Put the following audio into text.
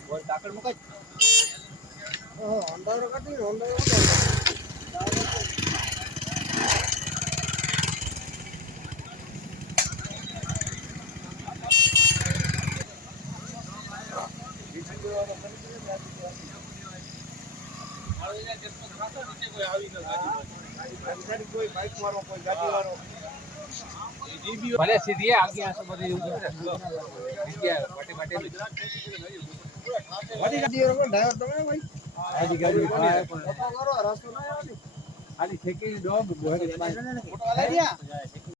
tech ના મુકજ ઓહો ઉપર કાકડ મુકાય ભલે સીધી આગે આસો બધી એવું કરે ગાડી